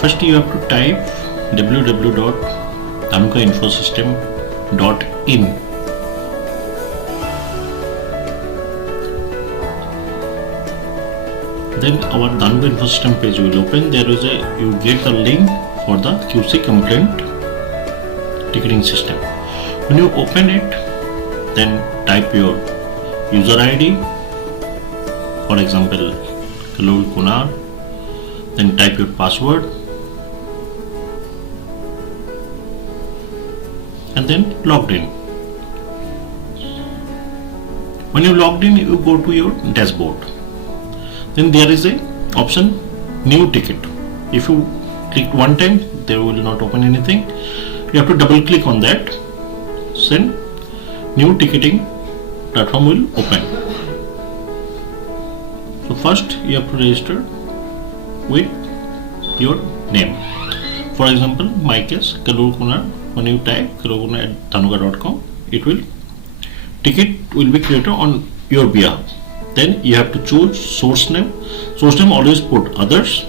First you have to type www.dhanukainfosystem.in. Then our Dhanuka Infosystem page will open. There is you get the link for the QC complaint ticketing system. When you open it, then type your user ID, for example Kalul Kunar, then type your password and then logged in. When you logged in, you go to your dashboard. Then there is a option new ticket. If you click one time, there will not open anything. You have to double click on that. Then new ticketing platform will open. So first you have to register with your name. For example, my case Kalur Kunar. When you type kalurkunar@dhanuka.com, it will ticket will be created on your behalf. Then you have to choose source name. Source name always put others.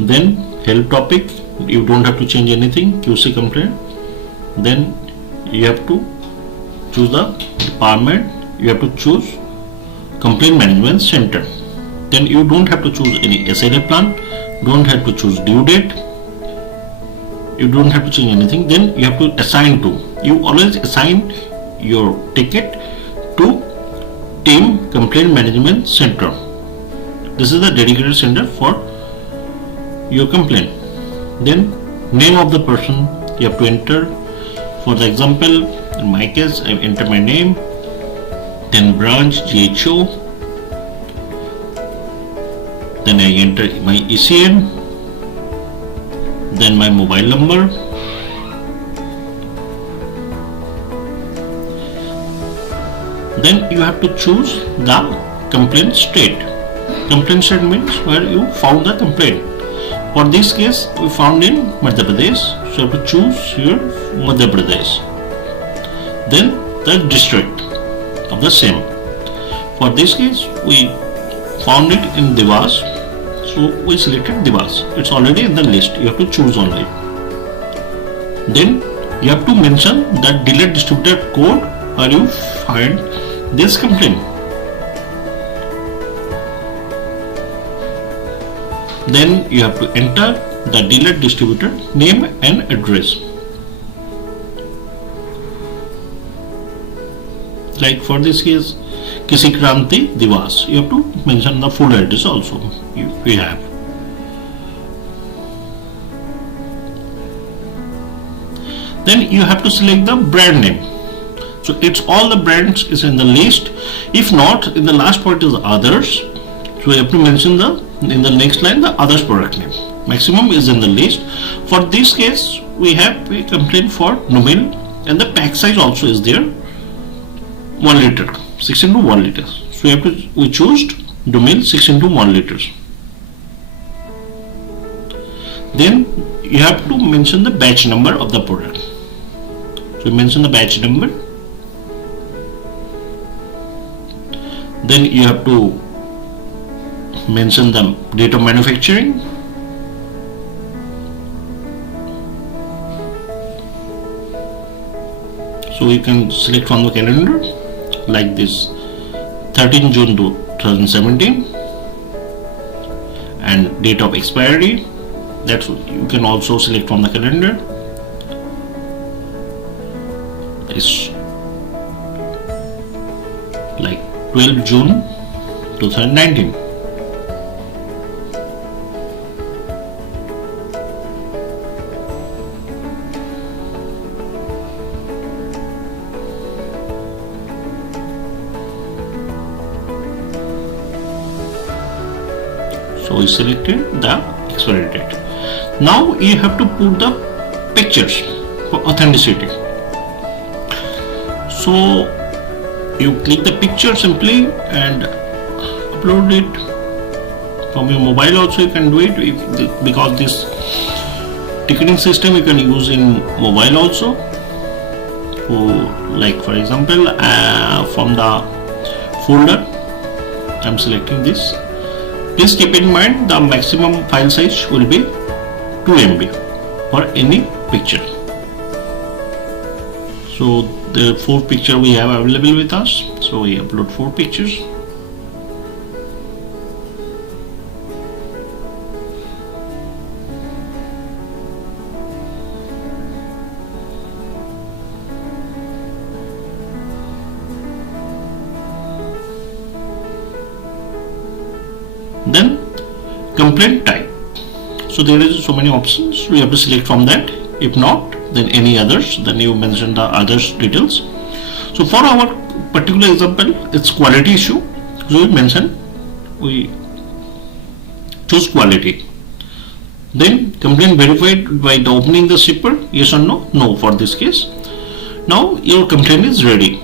Then help topic, you don't have to change anything. QC complaint. Then you have to choose the department. You have to choose complaint management center. Then you don't have to choose any SLA plan. Don't have to choose due date. You don't have to change anything. Then you have to assign to. You always assign your ticket to team complaint management center. This is the dedicated center for your complaint. Then name of the person you have to enter. For the example, in my case, I enter my name, then branch GHO, then I enter my ECN, then my mobile number, then you have to choose the complaint state. Complaint state means where you found the complaint. For this case, we found in Madhya Pradesh, so you have to choose here Madhya Pradesh. Then the district of the same. For this case, we found it in Dewas, so we selected Dewas. It's already in the list. You have to choose only. Then you have to mention the dealer distributor code where you find this complaint. Then you have to enter the dealer distributor name and address. Like for this case, Kisi Kranti Dewas, you have to mention the full address also. We have. Then you have to select the brand name. So it's all the brands is in the list. If not, in the last part is others. So you have to mention in the next line the others product name. Maximum is in the list. For this case, we have a complaint for Numil, and the pack size also is there. 1 liter, 6 into 1 liter. So we choose Numil 6 into 1 liters. Then you have to mention the batch number of the product. So you mention the batch number. Then you have to mention the date of manufacturing. So you can select from the calendar like this 13 June 2017 and date of expiry. That's you can also select from the calendar. It's like 12 June 2019. So we selected the expiry date. Now you have to put the pictures for authenticity. So you click the picture simply and upload it from your mobile. Also you can do it because this ticketing system you can use in mobile also. Like for example, from the folder I'm selecting this. Please keep in mind the maximum file size will be 2 MB for any picture. So the 4 picture we have available with us, so we upload 4 pictures. Then complaint type. So there is so many options, we have to select from that. If not, then any others, then you mention the others details. So for our particular example, it's quality issue, so we choose quality. Then complaint verified by the opening the shipper, yes or no? No for this case. Now your complaint is ready.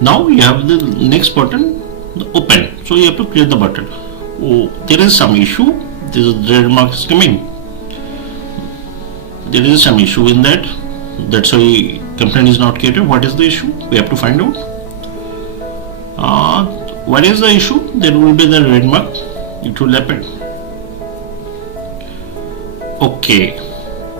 Now you have the next button, the open. So you have to click the button. Oh, there is some issue, this is red mark is coming. There is some issue in that, that's why complaint is not created. What is the issue? We have to find out. What is the issue? There will be the red mark, it will happen. Okay,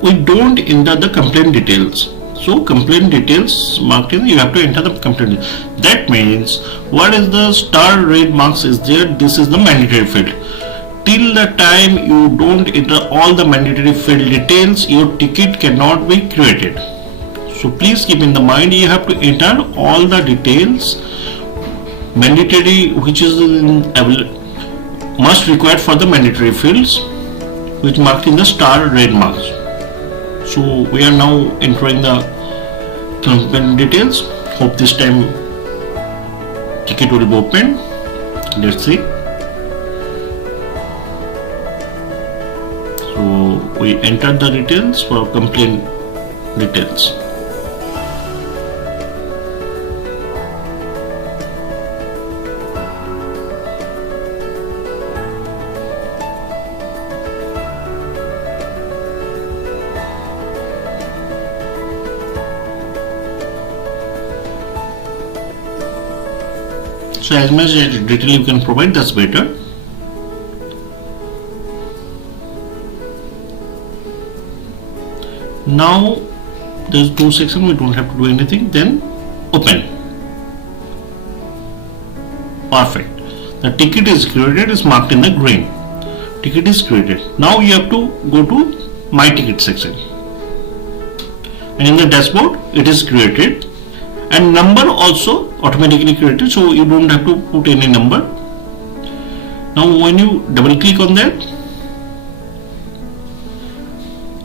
we don't enter the complaint details. So complaint details marked in, you have to enter the complaint. That means what is the star red marks is there, this is the mandatory field. Till the time you don't enter all the mandatory field details, your ticket cannot be created. So please keep in the mind, you have to enter all the details mandatory, which is must required for the mandatory fields, which marked in the star red marks. So we are now entering the complaint details. Hope this time ticket will be opened. Let's see. So we entered the details for complaint details. So as much detail you can provide, that's better. Now there's no section, we don't have to do anything. Then open. Perfect. The ticket is created, is marked in the green. Ticket is created. Now you have to go to my ticket section, and in the dashboard it is created, and number also automatically created, so you don't have to put any number. Now when you double click on that,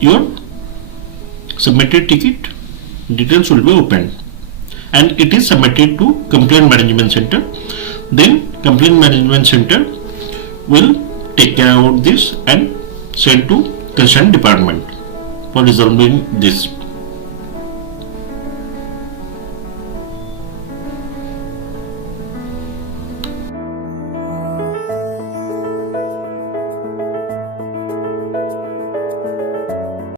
your submitted ticket details will be opened, and it is submitted to Complaint Management Center. Then Complaint Management Center will take care of this and send to concerned department for resolving this.